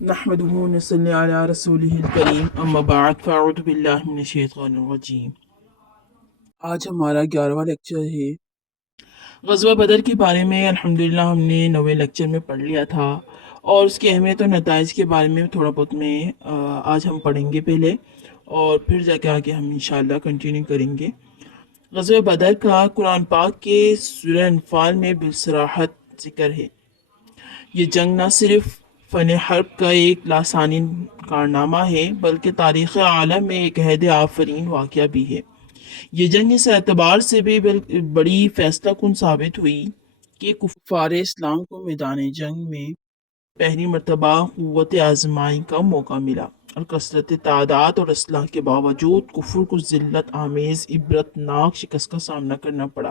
نحمده ونصلي على رسوله الكريم اما بعد فاعوذ باللہ من الشیطان الرجیم۔ آج ہمارا 11واں لیکچر ہے۔ غزوہ بدر کے بارے میں الحمدللہ ہم نے 9ویں لیکچر میں پڑھ لیا تھا، اور اس کی اہمیت اور نتائج کے بارے میں تھوڑا بہت آج ہم پڑھیں گے پہلے، اور پھر جا کے آگے ہم انشاءاللہ کنٹینیو کریں گے۔ غزوہ بدر کا قرآن پاک کے سورہ انفال میں بصراحت ذکر ہے۔ یہ جنگ نہ صرف فن حرب کا ایک لاسانی کارنامہ ہے، بلکہ تاریخ عالم میں ایک عہد آفرین واقعہ بھی ہے۔ یہ جنگ اس اعتبار سے بھی بڑی فیصلہ کن ثابت ہوئی کہ کفار اسلام کو میدان جنگ میں پہلی مرتبہ قوت آزمائی کا موقع ملا، اور کثرت تعداد اور اسلحہ کے باوجود کفر کو ذلت آمیز عبرتناک شکست کا سامنا کرنا پڑا،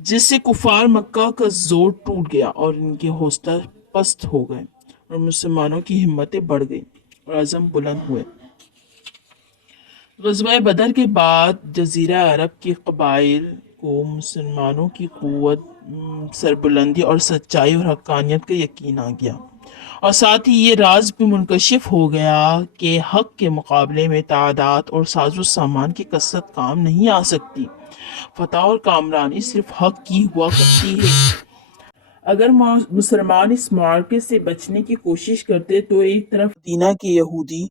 جس سے کفار مکہ کا زور ٹوٹ گیا اور ان کے حوصلہ پست ہو گئے، اور مسلمانوں کی ہمتیں بڑھ گئیں اور عزم بلند ہوئے۔ غزوہ بدر کے بعد جزیرہ عرب کے قبائل کو مسلمانوں کی قوت، سربلندی اور سچائی اور حقانیت کا یقین آ گیا، اور ساتھ ہی یہ راز بھی منکشف ہو گیا کہ حق کے مقابلے میں تعداد اور ساز و سامان کی کثرت کام نہیں آ سکتی۔ فتح اور کامرانی صرف حق کی ہوا کرتی ہے۔ اگر مسلمان اس معرکے سے بچنے کی کوشش کرتے تو ایک طرف مدینہ کے یہودی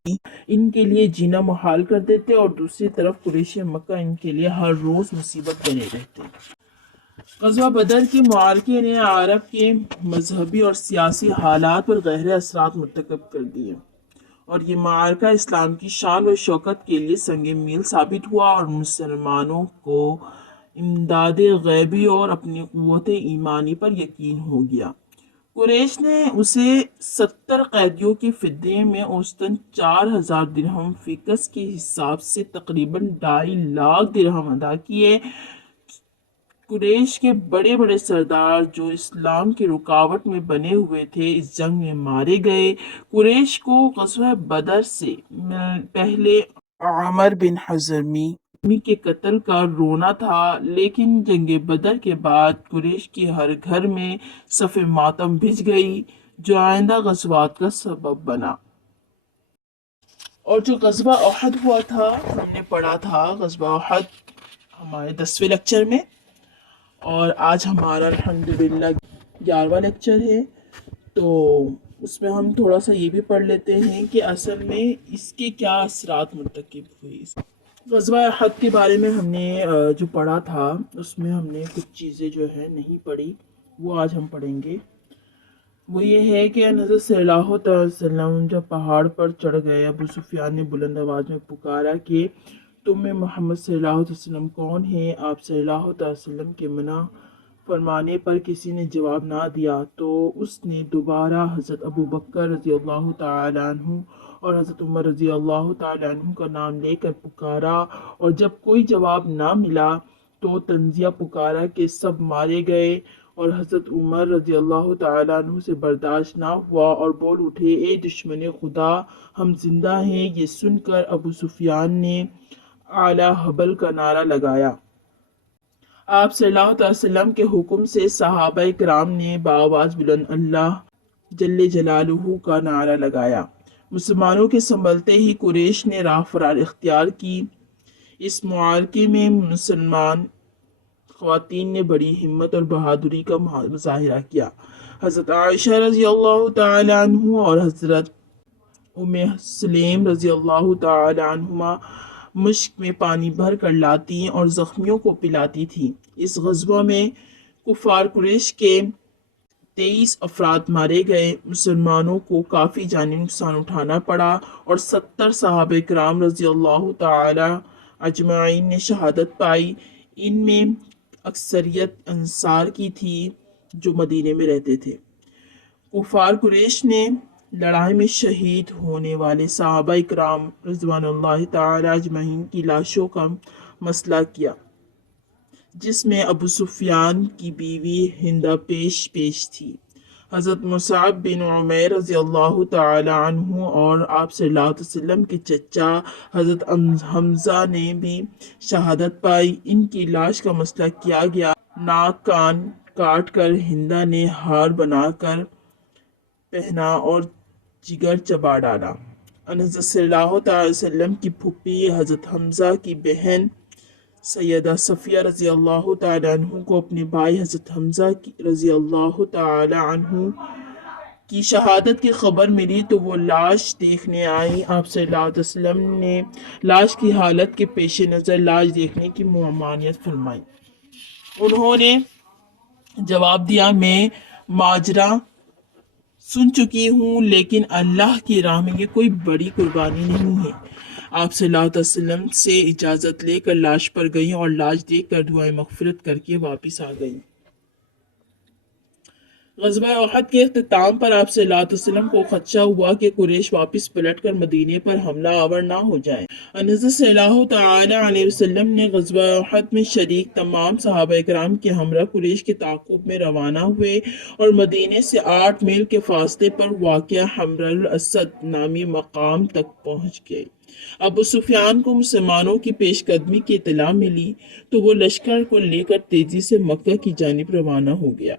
ان کے لیے جینا محال کر دیتے، اور دوسری طرف قریش مکہ ان کے لیے ہر روز مصیبت بنے رہتے۔ غزوہ بدر کے معرکے نے عرب کے مذہبی اور سیاسی حالات پر گہرے اثرات مرتکب کر دیے، اور یہ معرکہ اسلام کی شان و شوکت کے لیے سنگ میل ثابت ہوا، اور مسلمانوں کو امداد غیبی اور اپنی قوت ایمانی پر یقین ہو گیا۔ قریش نے اسے 70 قیدیوں کے فدیے میں اوسطاً 4000 درہم فی کس کے حساب سے تقریباً 2.5 لاکھ درہم ادا کیے۔ قریش کے بڑے بڑے سردار جو اسلام کی رکاوٹ میں بنے ہوئے تھے اس جنگ میں مارے گئے۔ قریش کو غزوہ بدر سے پہلے عامر بن حضرمی کے قتل کا رونا تھا، لیکن جنگ بدر کے بعد قریش کے ہر گھر میں صف ماتم بھج گئی، جو آئندہ غزوات کا سبب بنا۔ اور جو غزوہ احد ہوا تھا، ہم نے پڑھا تھا غزوہ احد ہمارے 10ویں لیکچر میں، اور آج ہمارا الحمدللہ 11واں لیکچر ہے۔ تو اس میں ہم تھوڑا سا یہ بھی پڑھ لیتے ہیں کہ اصل میں اس کے کیا اثرات مرتکب ہوئے۔ غزوہ احد کے بارے میں ہم نے جو پڑھا تھا اس میں ہم نے کچھ چیزیں جو ہے نہیں پڑھی، وہ آج ہم پڑھیں گے۔ وہ یہ ہے کہ حضرت صلی اللہ علیہ وسلم جب پہاڑ پر چڑھ گئے، ابو سفیان نے بلند آواز میں پکارا کہ تم میں محمد صلی اللہ علیہ وسلم کون ہے؟ آپ صلی اللہ علیہ وسلم کے منع فرمانے پر کسی نے جواب نہ دیا، تو اس نے دوبارہ حضرت ابو بکر رضی اللہ تعالیٰ عنہ اور حضرت عمر رضی اللہ تعالیٰ عنہ کا نام لے کر پکارا، اور جب کوئی جواب نہ ملا تو تنزیہ پکارا کہ سب مارے گئے، اور حضرت عمر رضی اللہ تعالیٰ عنہ سے برداشت نہ ہوا اور بول اٹھے، اے دشمن خدا، ہم زندہ ہیں۔ یہ سن کر ابو سفیان نے اعلیٰ حبل کا نعرہ لگایا۔ آپ صلی اللہ علیہ وسلم کے حکم سے صحابہ کرام نے بآواز بلند اللہ جل جلالہ کا نعرہ لگایا۔ مسلمانوں کے سنبھلتے ہی قریش نے راہ فرار اختیار کی۔ اس معرکے میں مسلمان خواتین نے بڑی ہمت اور بہادری کا مظاہرہ کیا۔ حضرت عائشہ رضی اللہ تعالی عنہ اور حضرت ام سلیم رضی اللہ تعالی عنہما مشک میں پانی بھر کر لاتی اور زخمیوں کو پلاتی تھی۔ اس غزوہ میں کفار قریش کے 23 افراد مارے گئے، مسلمانوں کو کافی جانی نقصان اٹھانا پڑا، اور 70 صحابہ کرام رضی اللہ تعالی اجمعین نے شہادت پائی۔ ان میں اکثریت انصار کی تھی جو مدینے میں رہتے تھے۔ کفار قریش نے لڑائی میں شہید ہونے والے صحابہ کرام رضوان اللہ تعالی اجمعین کی لاشوں کا مسئلہ کیا، جس میں ابو سفیان کی بیوی ہندہ پیش تھی۔ حضرت مصعب بن عمیر رضی اللہ تعالی عنہ اور آپ صلی اللہ علیہ وسلم کے چچا حضرت حمزہ نے بھی شہادت پائی۔ ان کی لاش کا مسئلہ کیا گیا۔ ناک کان کاٹ کر ہندہ نے ہار بنا کر پہنا اور جگر چبا ڈالا۔ حضرت صلی اللہ تعالی وسلم کی پھوپھی حضرت حمزہ کی بہن سیدہ صفیہ رضی اللہ تعالی عنہ کو اپنے بھائی حضرت حمزہ رضی اللہ تعالی عنہ کی شہادت کی خبر ملی تو وہ لاش دیکھنے آئی۔ آپ صلی اللہ علیہ وسلم نے لاش کی حالت کے پیش نظر لاش دیکھنے کی ممانعت فرمائی۔ انہوں نے جواب دیا، میں ماجرا سن چکی ہوں، لیکن اللہ کی راہ میں یہ کوئی بڑی قربانی نہیں ہے۔ آپ صلی اللہ علیہ وسلم سے اجازت لے کر لاش پر گئیں اور لاش دیکھ کر دعائیں مغفرت کر کے واپس آ گئیں۔ غزوہ احد کے اختتام پر آپ صلی اللہ علیہ وسلم کو خدشہ ہوا کہ قریش واپس پلٹ کر مدینے پر حملہ آور نہ ہو جائیں۔ حضرت صلی اللہ تعالی علیہ وسلم نے غزوہ احد میں شریک تمام صحابہ کرام کے ہمراہ قریش کے تعاقب میں روانہ ہوئے اور مدینے سے 8 میل کے فاصلے پر واقع حمر الاسد نامی مقام تک پہنچ گئے۔ ابو سفیان کو مسلمانوں کی پیش قدمی کی اطلاع ملی تو وہ لشکر کو لے کر تیزی سے مکہ کی جانب روانہ ہو گیا۔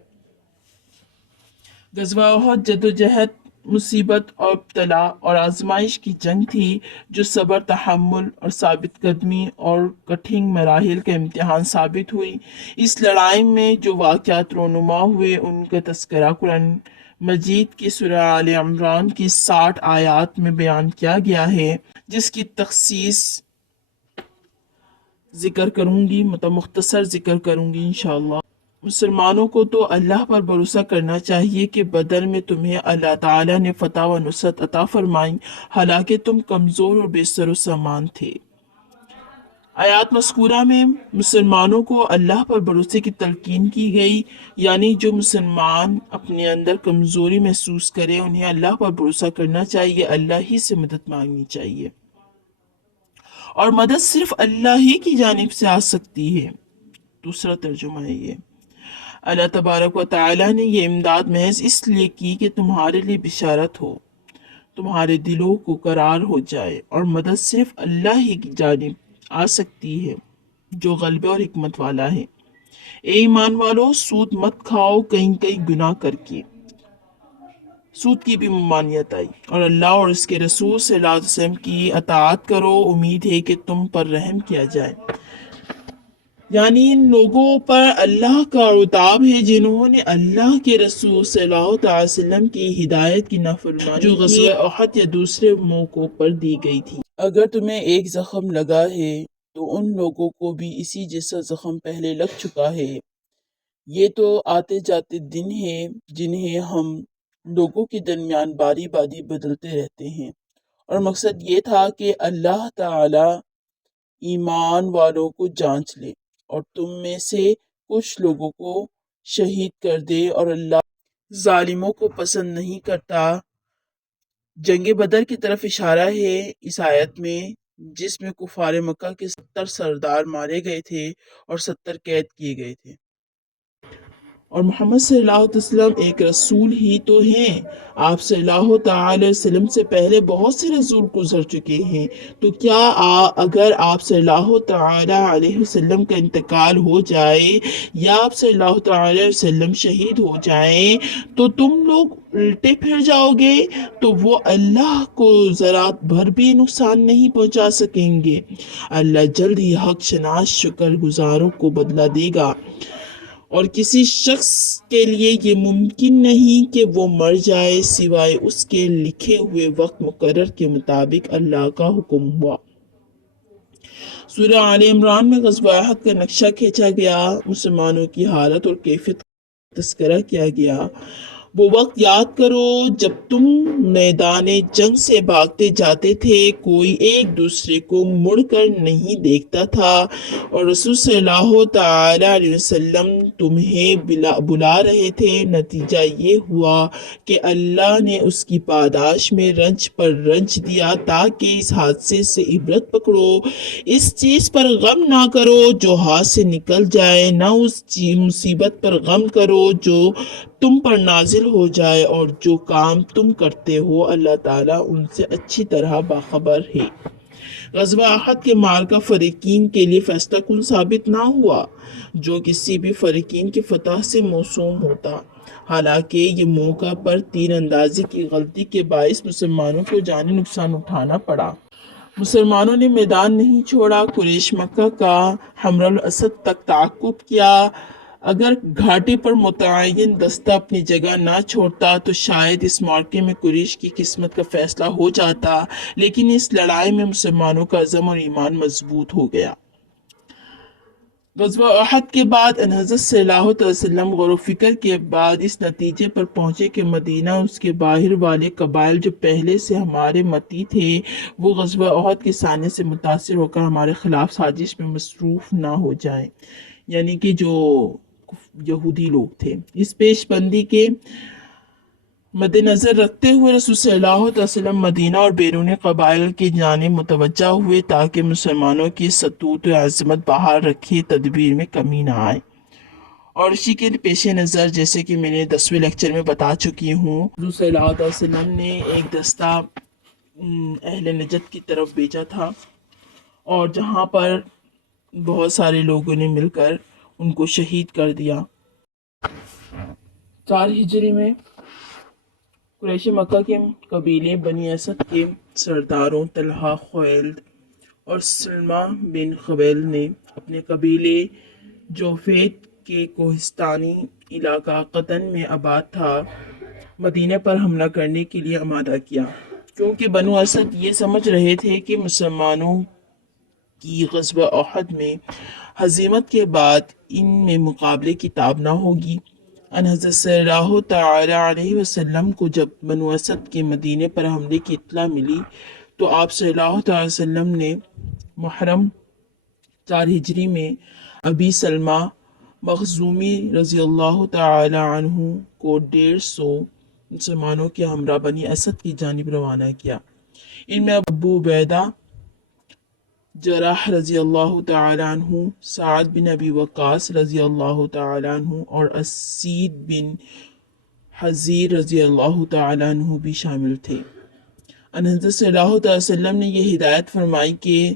غزوہ احد جدوجہد، مصیبت اور ابتلا اور آزمائش کی جنگ تھی جو صبر، تحمل اور ثابت قدمی اور کٹھن مراحل کا امتحان ثابت ہوئی۔ اس لڑائی میں جو واقعات رونما ہوئے ان کا تذکرہ قرآن مجید کی سورہ آل عمران کی 60 آیات میں بیان کیا گیا ہے، جس کی تخصیص ذکر کروں گی، مختصر ذکر کروں گی انشاءاللہ۔ مسلمانوں کو تو اللہ پر بھروسہ کرنا چاہیے کہ بدر میں تمہیں اللہ تعالیٰ نے فتح و نصرت عطا فرمائی، حالانکہ تم کمزور اور بے سر و سامان تھے۔ آیات مذکورہ میں مسلمانوں کو اللہ پر بھروسے کی تلقین کی گئی، یعنی جو مسلمان اپنے اندر کمزوری محسوس کرے انہیں اللہ پر بھروسہ کرنا چاہیے، اللہ ہی سے مدد مانگنی چاہیے، اور مدد صرف اللہ ہی کی جانب سے آ سکتی ہے۔ دوسرا ترجمہ ہے یہ، اللہ تبارک و تعالیٰ نے یہ امداد محض اس لیے کی کہ تمہارے لیے بشارت ہو، تمہارے دلوں کو قرار ہو جائے، اور مدد صرف اللہ ہی کی جانب آ سکتی ہے جو غلبے اور حکمت والا ہے۔ اے ایمان والو، سود مت کھاؤ کہیں کہیں گناہ کر کے۔ سود کی بھی ممانعت آئی، اور اللہ اور اس کے رسول صلی اللہ علیہ وسلم کی اطاعت کرو، امید ہے کہ تم پر رحم کیا جائے۔ یعنی ان لوگوں پر اللہ کا عتاب ہے جنہوں نے اللہ کے رسول صلی اللہ علیہ وسلم کی ہدایت کی نافرمانی جو غزوہ احد یا دوسرے موقعوں پر دی گئی تھی۔ اگر تمہیں ایک زخم لگا ہے تو ان لوگوں کو بھی اسی جیسا زخم پہلے لگ چکا ہے۔ یہ تو آتے جاتے دن ہیں جنہیں ہم لوگوں کے درمیان باری باری بدلتے رہتے ہیں، اور مقصد یہ تھا کہ اللہ تعالی ایمان والوں کو جانچ لے اور تم میں سے کچھ لوگوں کو شہید کر دے، اور اللہ ظالموں کو پسند نہیں کرتا۔ جنگ بدر کی طرف اشارہ ہے اس آیت میں، جس میں کفار مکہ کے 70 سردار مارے گئے تھے اور 70 قید کیے گئے تھے۔ اور محمد صلی اللہ علیہ وسلم ایک رسول ہی تو ہیں۔ آپ صلی اللہ تعالی وسلم سے پہلے بہت سے رسول گزر چکے ہیں، تو کیا اگر آپ صلی اللہ تعالی علیہ وسلم کا انتقال ہو جائے یا آپ صلی اللہ تعالی وسلم شہید ہو جائیں تو تم لوگ الٹے پھر جاؤ گے؟ تو وہ اللہ کو ذرا بھر بھی نقصان نہیں پہنچا سکیں گے۔ اللہ جلد ہی حق شناس شکر گزاروں کو بدلہ دے گا، اور کسی شخص کے لیے یہ ممکن نہیں کہ وہ مر جائے سوائے اس کے لکھے ہوئے وقت مقرر کے مطابق اللہ کا حکم ہوا۔ سورہ آل عمران میں غزوہ احد کا نقشہ کھینچا گیا، مسلمانوں کی حالت اور کیفیت کا تذکرہ کیا گیا۔ وہ وقت یاد کرو جب تم میدان جنگ سے بھاگتے جاتے تھے، کوئی ایک دوسرے کو مڑ کر نہیں دیکھتا تھا، اور رسول صلی اللہ تعالی علیہ وسلم تمہیں بلا رہے تھے۔ نتیجہ یہ ہوا کہ اللہ نے اس کی پاداش میں رنج پر رنج دیا، تاکہ اس حادثے سے عبرت پکڑو۔ اس چیز پر غم نہ کرو جو ہاتھ سے نکل جائے، نہ اس مصیبت پر غم کرو جو تم پر نازل ہو جائے، اور جو کام تم کرتے ہو اللہ تعالیٰ ان سے اچھی طرح باخبر ہے۔ غزوہ احد کے معرکہ فریقین کے لیے فیصلہ کن ثابت نہ ہوا، جو کسی بھی فریقین کی فتح سے موسوم ہوتا۔ حالانکہ یہ موقع پر تیر اندازی کی غلطی کے باعث مسلمانوں کو جانی نقصان اٹھانا پڑا۔ مسلمانوں نے میدان نہیں چھوڑا، قریش مکہ کا حمر الاسد تک تعاقب کیا۔ اگر گھاٹی پر متعین دستہ اپنی جگہ نہ چھوڑتا تو شاید اس معرکے میں قریش کی قسمت کا فیصلہ ہو جاتا، لیکن اس لڑائی میں مسلمانوں کا عزم اور ایمان مضبوط ہو گیا۔ غزوہ احد کے بعد ان حضرت صلی اللہ علیہ وسلم غور و فکر کے بعد اس نتیجے پر پہنچے کہ مدینہ اس کے باہر والے قبائل جو پہلے سے ہمارے متی تھے وہ غزوہ احد کے سانے سے متاثر ہو کر ہمارے خلاف سازش میں مصروف نہ ہو جائیں، یعنی کہ جو یہودی لوگ تھے۔ اس پیش بندی کے مد نظر رکھتے ہوئے رسول صلی اللہ علیہ وسلم مدینہ اور بیرون قبائل کی جانب متوجہ ہوئے تاکہ مسلمانوں کی سطوت و عظمت بحال رکھے تدبیر میں کمی نہ آئے۔ اور اسی کے پیش نظر جیسے کہ میں نے 10ویں لیکچر میں بتا چکی ہوں، رسول صلی اللہ علیہ وسلم نے ایک دستہ اہل نجد کی طرف بھیجا تھا، اور جہاں پر بہت سارے لوگوں نے مل کر ان کو شہید کر دیا۔ 4 ہجری میں قریش مکہ کے قبیلے بنی اسد کے سرداروں طلحہ، خویلد اور سلمہ بن خویلد نے اپنے قبیلے جوفیت کے کوہستانی علاقہ قطن میں آباد تھا مدینے پر حملہ کرنے کے لیے آمادہ کیا، کیونکہ بنو اسد یہ سمجھ رہے تھے کہ مسلمانوں کی غزوہ احد میں ہزیمت کے بعد ان میں مقابلے کی تاب نہ ہوگی۔ ان حضرت صلی اللہ تعالی علیہ وسلم کو جب بنو اسد کے مدینے پر حملے کی اطلاع ملی تو آپ صلی اللہ تعالی وسلم نے محرم 4 ہجری میں ابی سلمہ مخزومی رضی اللہ تعالی عنہ کو 150 مسلمانوں کے ہمراہ بنی اسد کی جانب روانہ کیا۔ ان میں ابو عبیدہ جراح رضی اللہ تعالی عنہ، سعد بن ابی وقاص رضی اللہ تعالی عنہ اور اسید بن حضیر رضی اللہ تعالی عنہ بھی شامل تھے۔ ان حضرت صلی اللہ علیہ وسلم نے یہ ہدایت فرمائی کہ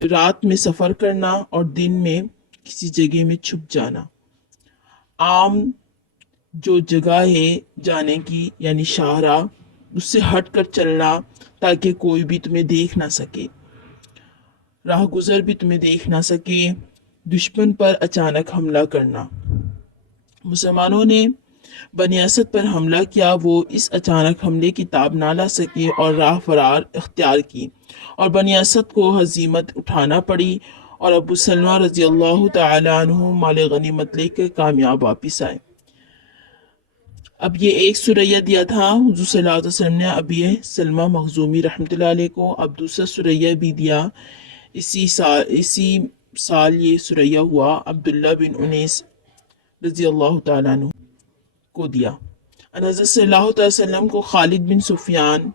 رات میں سفر کرنا اور دن میں کسی جگہ میں چھپ جانا، عام جو جگہ ہے جانے کی یعنی شاہراہ اس سے ہٹ کر چلنا تاکہ کوئی بھی تمہیں دیکھ نہ سکے، راہ گزر بھی تمہیں دیکھ نہ سکے، دشمن پر اچانک حملہ کرنا۔ مسلمانوں نے بنی اسد پر حملہ کیا، وہ اس اچانک حملے کی تاب نہ لا سکے اور راہ فرار اختیار کی اور بنی اسد کو ہزیمت اٹھانا پڑی، اور ابو سلمہ رضی اللہ تعالی عنہ مال غنیمت لے کر کامیاب واپس آئے۔ اب یہ ایک سریہ دیا تھا حضور صلی اللہ علیہ وسلم نے ابی سلمہ مخزومی رحمۃ اللہ علیہ کو، اب دوسرا سریہ بھی دیا۔ اسی سال یہ سریہ ہوا عبداللہ بن انیس رضی اللہ تعالیٰ عنہ کو دیا۔ ان حضرت صلی اللہ علیہ وسلم کو خالد بن سفیان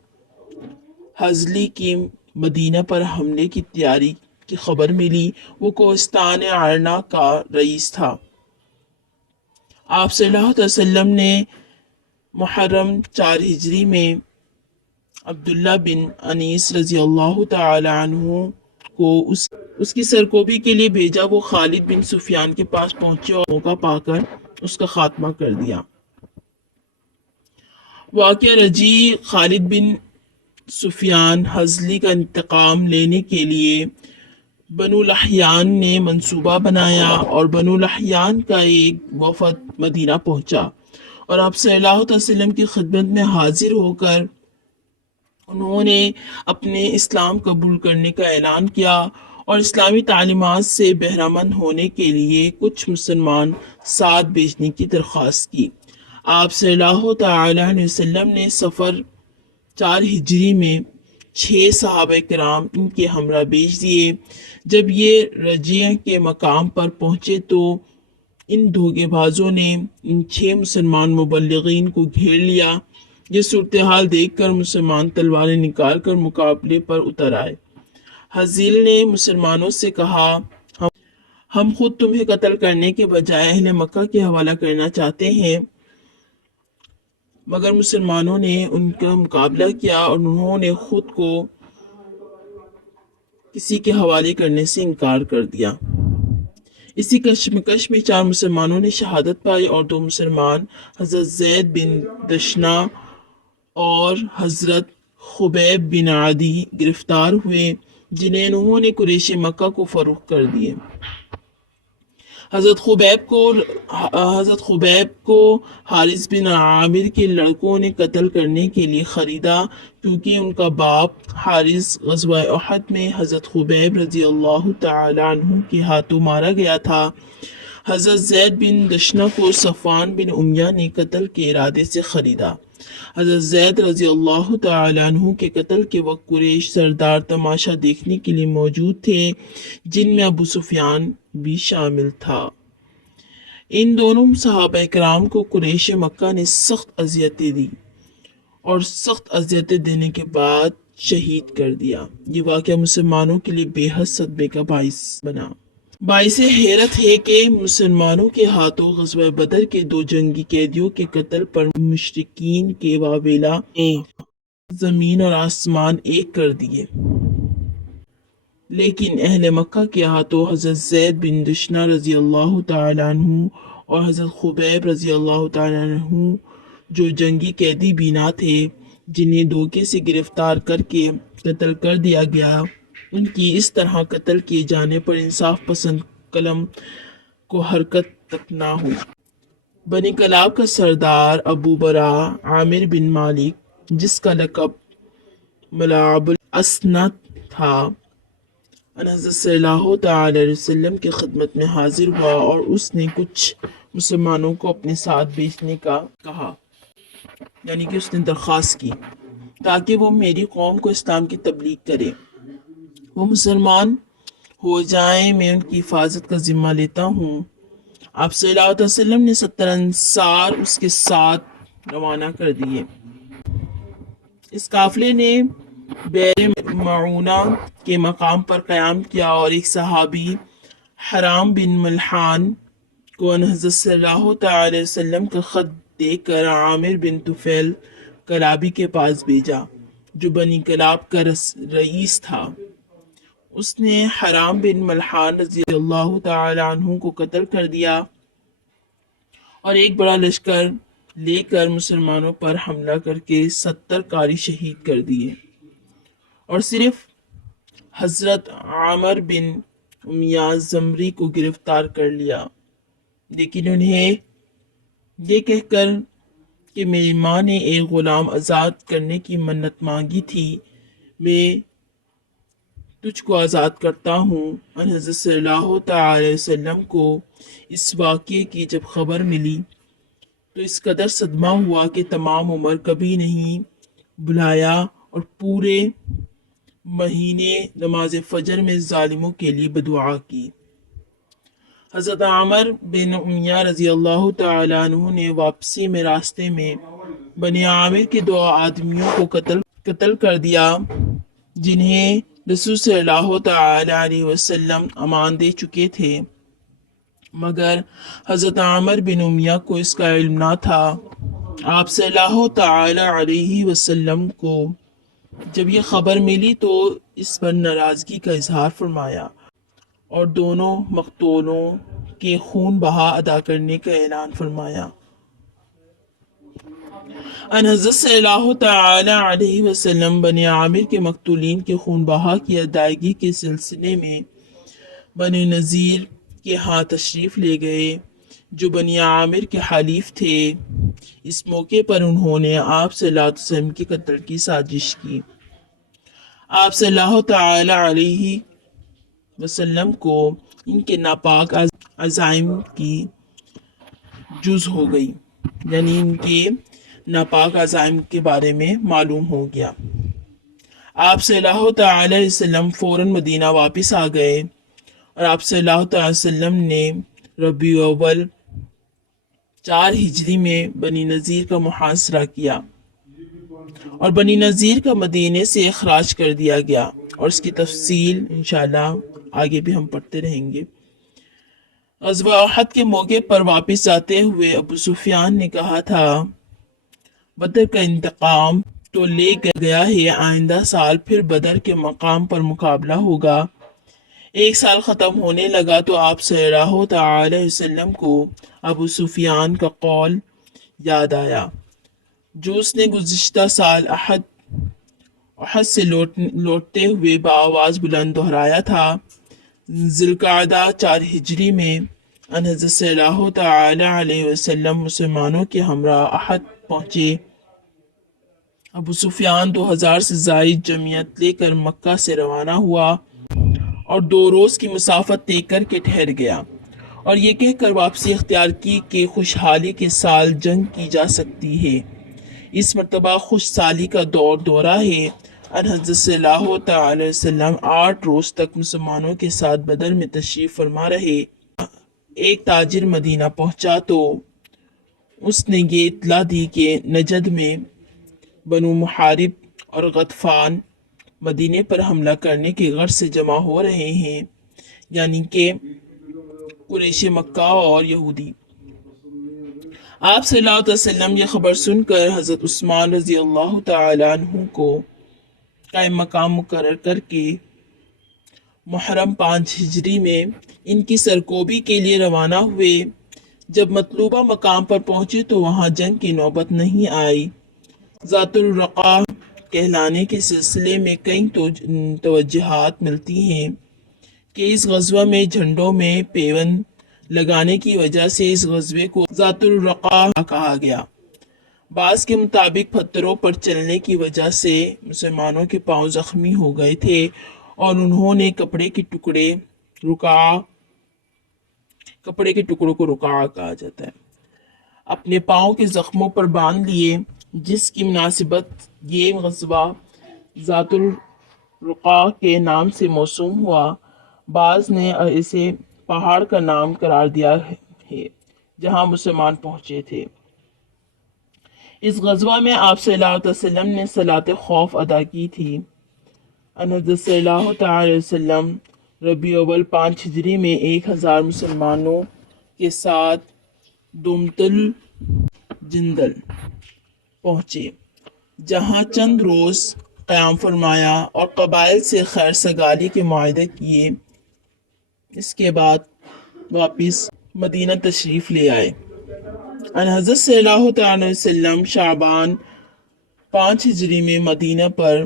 حضلی کی مدینہ پر حملے کی تیاری کی خبر ملی، وہ کوہستان عرنا کا رئیس تھا۔ آپ صلی اللہ علیہ وسلم نے محرم 4 ہجری میں عبداللہ بن انیس رضی اللہ تعالی عنہ کو اس کی سرکوبی کے لیے بھیجا، وہ خالد بن سفیان کے پاس پہنچے اور موقع پا کر اس کا خاتمہ کر دیا۔ واقعہ رجی خالد بن سفیان حضلی کا انتقام لینے کے لیے بنو لحیان نے منصوبہ بنایا اور بنو لحیان کا ایک وفد مدینہ پہنچا اور آپ صلی اللہ علیہ وسلم کی خدمت میں حاضر ہو کر انہوں نے اپنے اسلام قبول کرنے کا اعلان کیا اور اسلامی تعلیمات سے بہرہ مند ہونے کے لیے کچھ مسلمان ساتھ بھیجنے کی درخواست کی۔ آپ صلی اللہ تعالی علیہ وسلم نے سفر 4 ہجری میں 6 صحابہ کرام ان کے ہمراہ بھیج دیے۔ جب یہ رجیع کے مقام پر پہنچے تو ان دھوکے بازوں نے ان 6 مسلمان مبلغین کو گھیر لیا۔ یہ صورتحال دیکھ کر مسلمان تلواریں نکال کر مقابلے پر اتر آئے۔ حزیل نے مسلمانوں سے کہا، ہم خود تمہیں قتل کرنے کے بجائے اہل مکہ کے حوالہ کرنا چاہتے ہیں، مگر مسلمانوں نے ان کا مقابلہ کیا اور انہوں نے خود کو کسی کے حوالے کرنے سے انکار کر دیا۔ اسی کشمکش میں 4 مسلمانوں نے شہادت پائی اور 2 مسلمان حضرت زید بن دشنا اور حضرت خبیب بن عدی گرفتار ہوئے، جنہیں انہوں نے قریش مکہ کو فروخت کر دیے۔ حضرت خبیب کو حارث بن عامر کے لڑکوں نے قتل کرنے کے لیے خریدا، کیونکہ ان کا باپ حارث غزوہ احد میں حضرت خبیب رضی اللہ تعالی عنہ کے ہاتھوں مارا گیا تھا۔ حضرت زید بن دشنا کو صفوان بن امیہ نے قتل کے ارادے سے خریدا۔ حضرت زید رضی اللہ تعالی عنہ کے قتل کے وقت قریش سردار تماشا دیکھنے کے لیے موجود تھے، جن میں ابو سفیان بھی شامل تھا۔ ان دونوں صحابہ کرام کو قریش مکہ نے سخت اذیتیں دی اور سخت اذیتیں دینے کے بعد شہید کر دیا۔ یہ واقعہ مسلمانوں کے لیے بے حد صدمے کا باعث بنا۔ باعث حیرت ہے کہ مسلمانوں کے ہاتھوں غزوہ بدر کے 2 جنگی قیدیوں کے قتل پر مشرکین کے واویلا نے زمین اور آسمان ایک کر دیے، لیکن اہل مکہ کے ہاتھوں حضرت زید بن دشنا رضی اللہ تعالی عنہ اور حضرت خبیب رضی اللہ تعالی عنہ، جو جنگی قیدی بھی نہ تھے، جنہیں دھوکے سے گرفتار کر کے قتل کر دیا گیا، ان کی اس طرح قتل کیے جانے پر انصاف پسند قلم کو حرکت تک نہ ہوئی۔ بنی کلاب کا سردار ابو برا عامر بن مالک، جس کا لقب ملعب الاسنت تھا، حضرت صلی اللہ تعالی علیہ وسلم کی خدمت میں حاضر ہوا اور اس نے کچھ مسلمانوں کو اپنے ساتھ بھیجنے کا کہا، یعنی کہ اس نے درخواست کی تاکہ وہ میری قوم کو اسلام کی تبلیغ کرے، وہ مسلمان ہو جائیں، میں ان کی حفاظت کا ذمہ لیتا ہوں۔ آپ صلی اللہ علیہ وسلم نے 70 انصار اس کے ساتھ روانہ کر دیے۔ اس قافلے نے بئر معونہ کے مقام پر قیام کیا اور ایک صحابی حرام بن ملحان کو حضرت صلی اللہ تعالی علیہ وسلم کا خط دے کر عامر بن طفیل کلابی کے پاس بھیجا، جو بنی کلاب کا رئیس تھا۔ اس نے حرام بن ملحان رضی اللہ تعالی عنہ کو قتل کر دیا اور ایک بڑا لشکر لے کر مسلمانوں پر حملہ کر کے 70 قاری شہید کر دیے، اور صرف حضرت عامر بن امیہ زمری کو گرفتار کر لیا، لیکن انہیں یہ کہہ کر کہ میری ماں نے ایک غلام آزاد کرنے کی منت مانگی تھی، میں تجھ کو آزاد کرتا ہوں۔ حضرت صلی اللہ تعالی علیہ وسلم کو اس واقعے کی جب خبر ملی تو اس قدر صدمہ ہوا کہ تمام عمر کبھی نہیں بلایا اور پورے مہینے نماز فجر میں ظالموں کے لیے بدعا کی۔ حضرت عامر بن امیہ رضی اللہ تعالی عنہ نے واپسی میں راستے میں بنی عامر کے 2 آدمیوں کو قتل کر دیا، جنہیں رسول صلی اللہ تعالی علیہ وسلم امان دے چکے تھے، مگر حضرت عامر بن امیہ کو اس کا علم نہ تھا۔ آپ صلی اللہ تعالی علیہ وسلم کو جب یہ خبر ملی تو اس پر ناراضگی کا اظہار فرمایا اور دونوں مقتولوں کے خون بہا ادا کرنے کا اعلان فرمایا۔ حضرت صلی اللہ تعالی علیہ وسلم بنی عامر کے مقتولین کے خون بہا کی ادائیگی کے سلسلے میں بنی نذیر کے ہاں تشریف لے گئے، جو بنی عامر کے حلیف تھے۔ اس موقع پر انہوں نے آپ صلی اللہ علیہ وسلم کے قتل کی سازش کی۔ آپ صلی اللہ تعالی علیہ وسلم کو ان کے ناپاک عزائم کی جز ہو گئی، یعنی ان کے ناپاک عزائم کے بارے میں معلوم ہو گیا۔ آپ صلی اللہ تعالی علیہ وسلم فوراً مدینہ واپس آ گئے اور آپ صلی اللہ تعالی علیہ وسلم نے ربیع اول 4 ہجری میں بنی نذیر کا محاصرہ کیا اور بنی نذیر کا مدینے سے اخراج کر دیا گیا، اور اس کی تفصیل انشاءاللہ آگے بھی ہم پڑھتے رہیں گے۔ غزوہ احد کے موقع پر واپس جاتے ہوئے ابو سفیان نے کہا تھا، بدر کا انتقام تو لے گیا ہے، آئندہ سال پھر بدر کے مقام پر مقابلہ ہوگا، ایک سال ختم ہونے لگا تو آپ صلی اللہ تعالی علیہ وسلم کو ابو سفیان کا قول یاد آیا جو اس نے گزشتہ سال احد سے لوٹتے ہوئے بآواز بلند دہرایا تھا۔ ذوالقعدہ 4 ہجری میں ان حضرت صلی اللہ تعالی علیہ وسلم مسلمانوں کے ہمراہ احد پہنچے۔ ابو سفیان 2000 سے زائد جمعیت لے کر مکہ سے روانہ ہوا اور 2 روز کی مسافت طے کر کے ٹھہر گیا اور یہ کہہ کر واپسی اختیار کی کہ خوشحالی کے سال جنگ کی جا سکتی ہے۔ اس مرتبہ خوش سالی کا دورہ ہے۔ ان حضرت صلی اللہ تعالی وسلم 8 روز تک مسلمانوں کے ساتھ بدر میں تشریف فرما رہے۔ ایک تاجر مدینہ پہنچا تو اس نے یہ اطلاع دی کہ نجد میں بنو محارب اور غطفان مدینے پر حملہ کرنے کے غرض سے جمع ہو رہے ہیں، یعنی کہ قریش مکہ اور یہودی۔ آپ صلی اللہ علیہ وسلم یہ خبر سن کر حضرت عثمان رضی اللہ تعالی عنہ کو قائم مقام مقرر کر کے محرم 5 ہجری میں ان کی سرکوبی کے لیے روانہ ہوئے۔ جب مطلوبہ مقام پر پہنچے تو وہاں جنگ کی نوبت نہیں آئی۔ ذات الرقاع کہلانے کے سلسلے میں کئی توجہات ملتی ہیں کہ اس غزوہ میں جھنڈوں میں پیوند لگانے کی وجہ سے اس غزوے کو ذات الرقاع کہا گیا۔ بعض کے مطابق پتھروں پر چلنے کی وجہ سے مسلمانوں کے پاؤں زخمی ہو گئے تھے اور انہوں نے کپڑے کے ٹکڑوں کو رقاع کہا جاتا ہے اپنے پاؤں کے زخموں پر باندھ لیے، جس کی مناسبت یہ غزوہ ذات الرقاع کے نام سے موسوم ہوا۔ بعض نے اسے پہاڑ کا نام قرار دیا ہے جہاں مسلمان پہنچے تھے۔ اس غزوہ میں آپ صلی اللہ علیہ وسلم نے صلاۃ خوف ادا کی تھی۔ حضرت صلی اللہ تعالی وسلم ربیع اول 5 ہجری میں 1000 مسلمانوں کے ساتھ دومت الجندل پہنچے، جہاں چند روز قیام فرمایا اور قبائل سے خیر سگالی کے معاہدے کیے۔ اس کے بعد واپس مدینہ تشریف لے آئے۔ حضرت صلی اللہ تعالی وسلم شعبان 5 ہجری میں مدینہ پر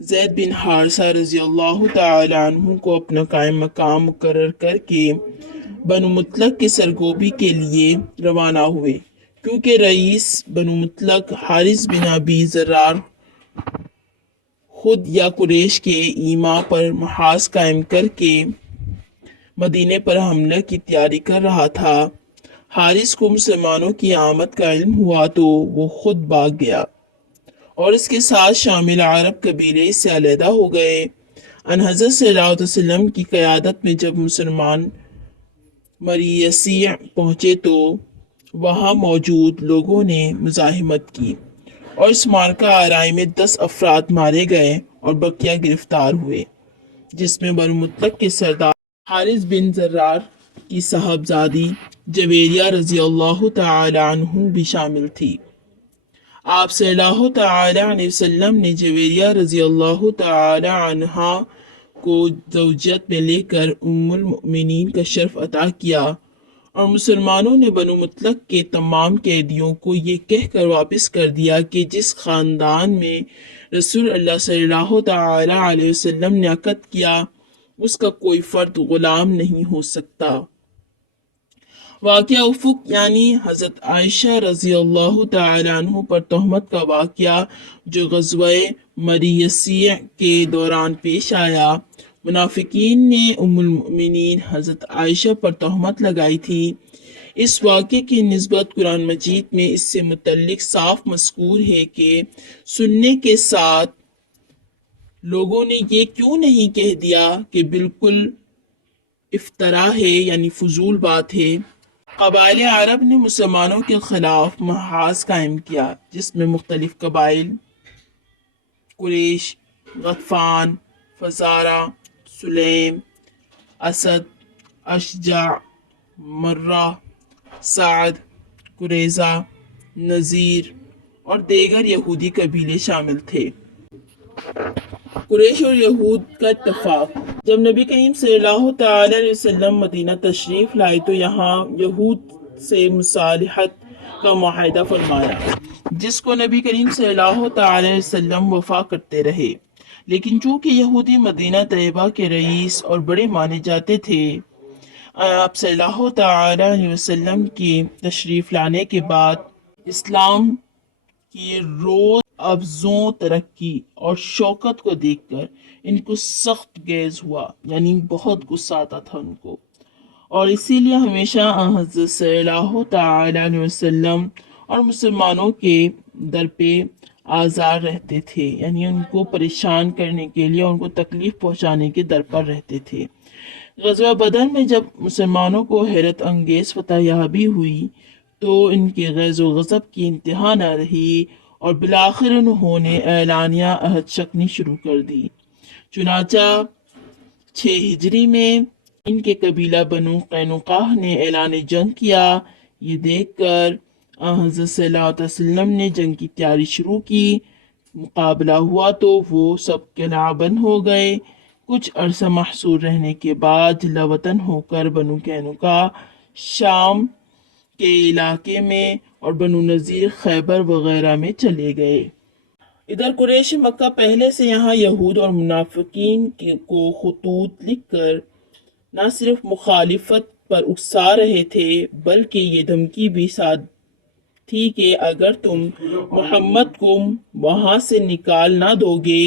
زید بن حارثہ رضی اللہ تعالی عنہ کو اپنا قائم مقام مقرر کر کے بنو مطلق کی سرگوبی کے لیے روانہ ہوئے، کیونکہ رئیس بنو مطلق حارث بن ابی ضرار خود یا قریش کے ایما پر محاذ قائم کر کے مدینے پر حملے کی تیاری کر رہا تھا۔ حارث کو مسلمانوں کی آمد کا علم ہوا تو وہ خود بھاگ گیا اور اس کے ساتھ شامل عرب قبیلے سے علیحدہ ہو گئے۔ ان حضرت صلی اللہ علیہ وسلم کی قیادت میں جب مسلمان مریسیع پہنچے تو وہاں موجود لوگوں نے مزاحمت کی اور اس معرکہ آرائی میں 10 افراد مارے گئے اور بقیہ گرفتار ہوئے، جس میں بنو مطلق کے سردار حارث بن ضرار کی صاحبزادی جویریہ رضی اللہ تعالی عنہ بھی شامل تھی۔ آپ صلی اللہ تعالی علیہ وسلم نے جویریہ رضی اللہ تعالی عنہا کو زوجیت میں لے کر ام المؤمنین کا شرف عطا کیا اور مسلمانوں نے بنو مطلق کے تمام قیدیوں کو یہ کہہ کر واپس کر دیا کہ جس خاندان میں رسول اللہ صلی اللہ تعالی علیہ وسلم نے عقد کیا اس کا کوئی فرد غلام نہیں ہو سکتا۔ واقعہ افق یعنی حضرت عائشہ رضی اللہ تعالی عنہ پر تہمت کا واقعہ جو غزوہ مریسیع کے دوران پیش آیا۔ منافقین نے ام المؤمنین حضرت عائشہ پر تہمت لگائی تھی۔ اس واقعے کی نسبت قرآن مجید میں اس سے متعلق صاف مذکور ہے کہ سننے کے ساتھ لوگوں نے یہ کیوں نہیں کہہ دیا کہ بالکل افتراء ہے، یعنی فضول بات ہے۔ قبائل عرب نے مسلمانوں کے خلاف محاذ قائم کیا جس میں مختلف قبائل قریش، غطفان، فزارہ، سلیم، اسد، اشجع، مرہ، سعد، قریظہ، نذیر اور دیگر یہودی قبیلے شامل تھے۔ قریش اور یہود کا اتفاق۔ جب نبی کریم صلی اللہ تعالی علیہ وسلم مدینہ تشریف لائے تو یہاں یہود سے مصالحت کا معاہدہ فرمایا، جس کو نبی کریم صلی اللہ تعالی علیہ وسلم وفا کرتے رہے، لیکن چونکہ یہودی مدینہ طیبہ کے رئیس اور بڑے مانے جاتے تھے، آپ صلی اللہ تعالی علیہ وسلم کی تشریف لانے کے بعد اسلام کی روز افزوں ترقی اور شوکت کو دیکھ کر ان کو سخت گیز ہوا، یعنی بہت غصہ آتا تھا ان کو، اور اسی لیے ہمیشہ حضرت صلی اللہ تعالی علیہ وسلم اور مسلمانوں کے در پہ آزار رہتے تھے، یعنی ان کو پریشان کرنے کے لیے، ان کو تکلیف پہنچانے کے در پر رہتے تھے۔ غزوہ بدر میں جب مسلمانوں کو حیرت انگیز فتح یابی ہوئی تو ان کے غیظ و غضب کی انتہا نہ رہی اور بالآخر انہوں نے اعلانیہ عہد شکنی شروع کر دی۔ چنانچہ 6 ہجری میں ان کے قبیلہ بنو قینقاع نے اعلان جنگ کیا۔ یہ دیکھ کر حضرت صلی اللہ علیہ وسلم نے جنگ کی تیاری شروع کی۔ مقابلہ ہوا تو وہ سب قلعہ بند ہو گئے۔ کچھ عرصہ محصور رہنے کے بعد لاوطن ہو کر بنو قینقاع شام کے علاقے میں اور بنو نذیر خیبر وغیرہ میں چلے گئے۔ ادھر قریش مکہ پہلے سے یہاں یہود اور منافقین کو خطوط لکھ کر نہ صرف مخالفت پر اکسا رہے تھے بلکہ یہ دھمکی بھی ساتھ تھی کہ اگر تم محمد کو وہاں سے نکال نہ دو گے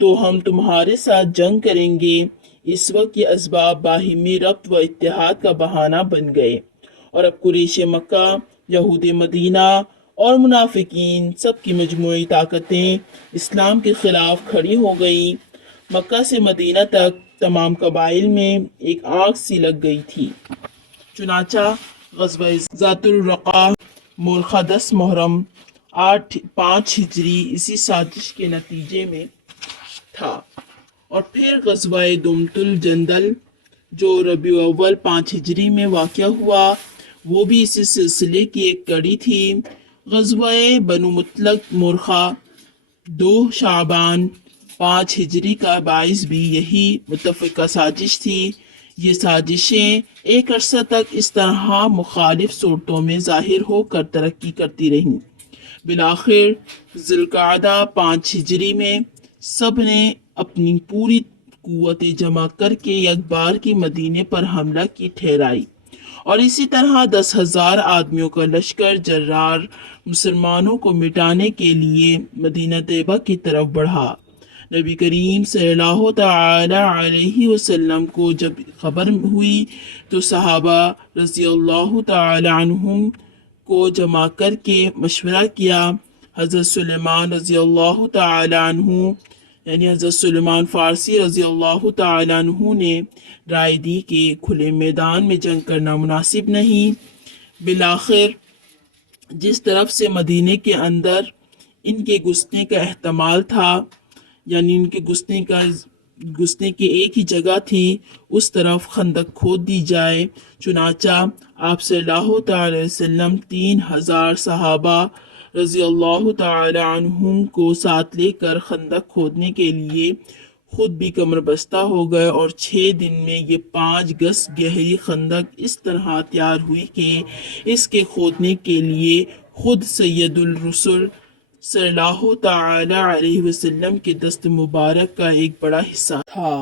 تو ہم تمہارے ساتھ جنگ کریں گے۔ اس وقت یہ اسباب باہمی ربط و اتحاد کا بہانہ بن گئے اور اب قریش مکہ، یہود مدینہ اور منافقین سب کی مجموعی طاقتیں اسلام کے خلاف کھڑی ہو گئیں۔ مکہ سے مدینہ تک تمام قبائل میں ایک آگ سی لگ گئی تھی۔ چنانچہ غزوہ ذات الرقاع مورخہ 10 محرم 5 ہجری اسی سازش کے نتیجے میں تھا، اور پھر غزوہ دومت الجندل جو ربیع اول 5 ہجری میں واقع ہوا وہ بھی اسی سلسلے کی ایک کڑی تھی۔ غزوہ بنو مطلق مورخہ 2 شعبان 5 ہجری کا باعث بھی یہی متفقہ سازش تھی۔ یہ سازشیں ایک عرصہ تک اس طرح مخالف صورتوں میں ظاہر ہو کر ترقی کرتی رہیں۔ بالآخر ذی القعدہ 5 ہجری میں سب نے اپنی پوری قوتیں جمع کر کے یک بار کی مدینے پر حملہ کی ٹھہرائی، اور اسی طرح 10,000 آدمیوں کا لشکر جرار مسلمانوں کو مٹانے کے لیے مدینہ طیبہ کی طرف بڑھا۔ نبی کریم صلی اللہ تعالی علیہ وسلم کو جب خبر ہوئی تو صحابہ رضی اللہ تعالی عنہم کو جمع کر کے مشورہ کیا۔ حضرت سلیمان رضی اللہ تعالی عنہ یعنی حضرت سلیمان فارسی رضی اللہ تعالی عنہ نے رائے دی کہ کھلے میدان میں جنگ کرنا مناسب نہیں۔ بالآخر جس طرف سے مدینے کے اندر ان کے گھسنے کا احتمال تھا، یعنی ان کے گھسنے کی ایک ہی جگہ تھی، اس طرف خندق کھود دی جائے۔ چنانچہ آپ صلی اللہ تعالی وسلم 3,000 صحابہ رضی اللہ تعالی عنہم کو ساتھ لے کر خندق کھودنے کے لیے خود بھی کمر بستہ ہو گئے، اور 6 دن میں یہ 5 گز گہری خندق اس طرح تیار ہوئی کہ اس کے کھودنے کے لیے خود سید الرسل صلی اللہ تعالی علیہ وسلم کے دست مبارک کا ایک بڑا حصہ تھا۔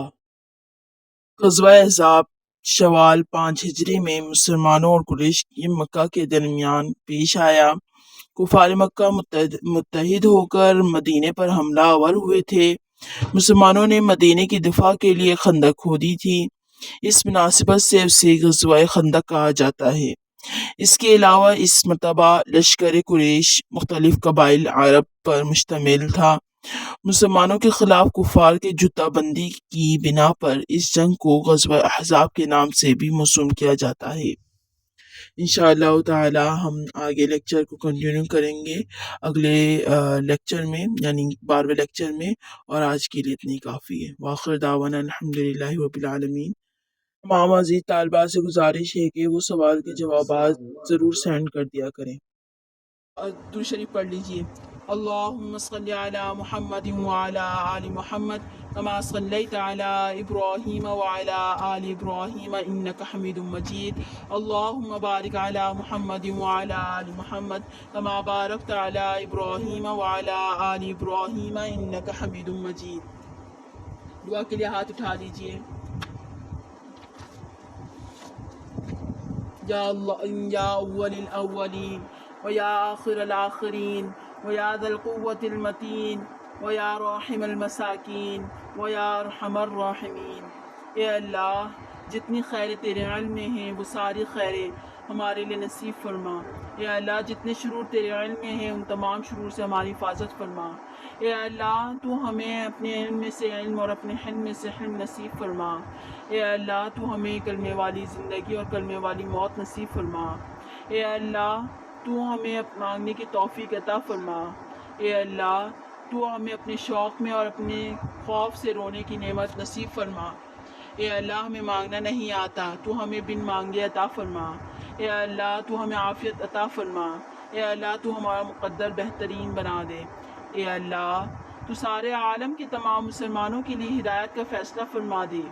غزوہ احزاب شوال 5 ہجری میں مسلمانوں اور قریش کی مکہ کے درمیان پیش آیا۔ کفار مکہ متحد ہو کر مدینے پر حملہ آور ہوئے تھے۔ مسلمانوں نے مدینے کی دفاع کے لیے خندق کھودی تھی، اس مناسبت سے اسے غزوہ خندق کہا جاتا ہے۔ اس کے علاوہ اس مرتبہ لشکر قریش مختلف قبائل عرب پر مشتمل تھا۔ مسلمانوں کے خلاف کفار کے جتھا بندی کی بنا پر اس جنگ کو غزوہ احزاب کے نام سے بھی موسوم کیا جاتا ہے۔ انشاءاللہ تعالی ہم آگے لیکچر کو کنٹینیو کریں گے اگلے لیکچر میں، یعنی 12ویں لیکچر میں، اور آج کے لیے اتنی کافی ہے۔ وآخر دعوانا الحمدللہ رب العالمین۔ تمام عزیز طالبات سے گزارش ہے کہ وہ سوال کے جوابات ضرور سینڈ کر دیا کریں۔ اور درود شریف پڑھ لیجئے۔ اللهم صل على محمد وعلى آل محمد كما صليت على إبراهيم وعلى آل إبراهيم إنك حميد مجيد. اللهم بارك على محمد وعلى آل محمد كما باركت على إبراهيم وعلى آل إبراهيم إنك حميد مجيد. دعا کے لیے ہاتھ اٹھا لیجئے. یا اللہ یا اول الاولین ویا آخر الآخرین ویا ذا القوة المتین ویا راحم المساکین ویا ارحم الراحمین. اے اللہ جتنی خیر تیرے علم میں ہیں وہ ساری خیریں ہمارے لیے نصیب فرما. اے اللہ جتنے شرور تیرے علم میں ہیں ان تمام شرور سے ہماری حفاظت فرما. اے اللہ تو ہمیں اپنے علم میں سے علم اور اپنے حلم میں سے حلم نصیب فرما. اے اللہ تو ہمیں کلمے والی زندگی اور کلمے والی موت نصیب فرما. اے اللہ تو ہمیں مانگنے کی توفیق عطا فرما. اے اللہ تو ہمیں اپنے شوق میں اور اپنے خوف سے رونے کی نعمت نصیب فرما. اے اللہ ہمیں مانگنا نہیں آتا تو ہمیں بن مانگے عطا فرما. اے اللہ تو ہمیں عافیت عطا فرما. اے اللہ تو ہمارا مقدر بہترین بنا دے. اے اللہ تو سارے عالم کے تمام مسلمانوں کے لیے ہدایت کا فیصلہ فرما دے.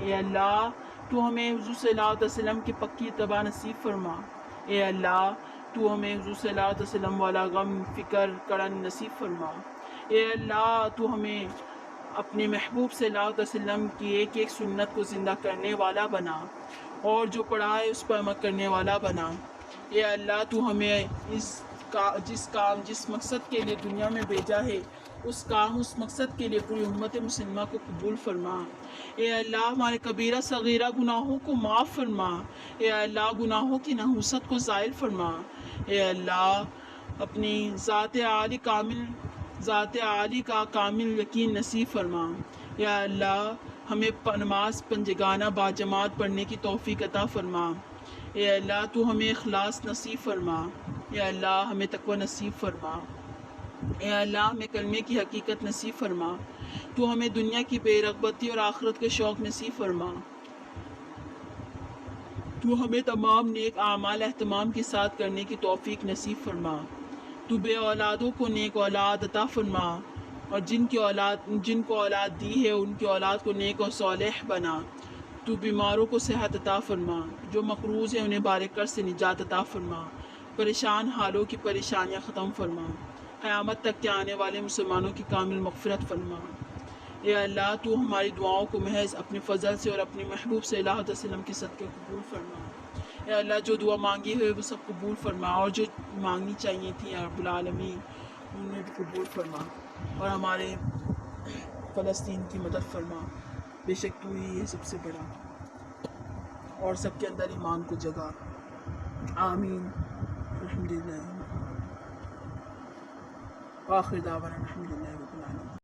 اے اللہ تو ہمیں حضور صلی اللہ علیہ وسلم کی پکی اتباع نصیب فرما. اے اللہ تو ہمیں حضور صلی اللہ علیہ وسلم والا غم فکر کرن نصیب فرما. اے اللہ تو ہمیں اپنے محبوب صلی اللہ علیہ وسلم کی ایک ایک سنت کو زندہ کرنے والا بنا اور جو پڑھا ہے اس پر عمل کرنے والا بنا. اے اللہ تو ہمیں جس مقصد کے لیے دنیا میں بھیجا ہے اس مقصد کے لیے پوری امت مسلمہ کو قبول فرما. اے اللہ ہمارے کبیرہ صغیرہ گناہوں کو معاف فرما. اے اللہ گناہوں کی نحوست کو زائل فرما. اے اللہ اپنی ذات عالی کا کامل یقین نصیب فرما. یا اللہ ہمیں نماز پنجگانہ باجماعت پڑھنے کی توفیق عطا فرما. اے اللہ تو ہمیں اخلاص نصیب فرما. اے اللہ ہمیں تقوی نصیب فرما. اے اللہ ہمیں کلمے کی حقیقت نصیب فرما. تو ہمیں دنیا کی بے رغبتی اور آخرت کے شوق نصیب فرما. تو ہمیں تمام نیک اعمال اہتمام کے ساتھ کرنے کی توفیق نصیب فرما. تو بے اولادوں کو نیک اولاد عطا فرما اور جن کو اولاد دی ہے ان کی اولاد کو نیک اور صالح بنا. تو بیماروں کو صحت عطا فرما. جو مقروض ہیں انہیں بارکر سے نجات عطا فرما. پریشان حالوں کی پریشانیاں ختم فرما. قیامت تک کے آنے والے مسلمانوں کی کامل مغفرت فرما. اے اللہ تو ہماری دعاؤں کو محض اپنے فضل سے اور اپنے محبوب صلی اللہ علیہ وسلم کے صدقے قبول فرما. اے اللہ جو دعا مانگی ہوئے وہ سب قبول فرما اور جو مانگنی چاہیے تھی یا رب العالمین انہیں بھی قبول فرما اور ہمارے فلسطین کی مدد فرما. بے شک تو ہی ہے سب سے بڑا اور سب کے اندر ایمان کو جگا. آمین. الحمدللہ. آخر دعوانا الحمدللہ رب العالمین.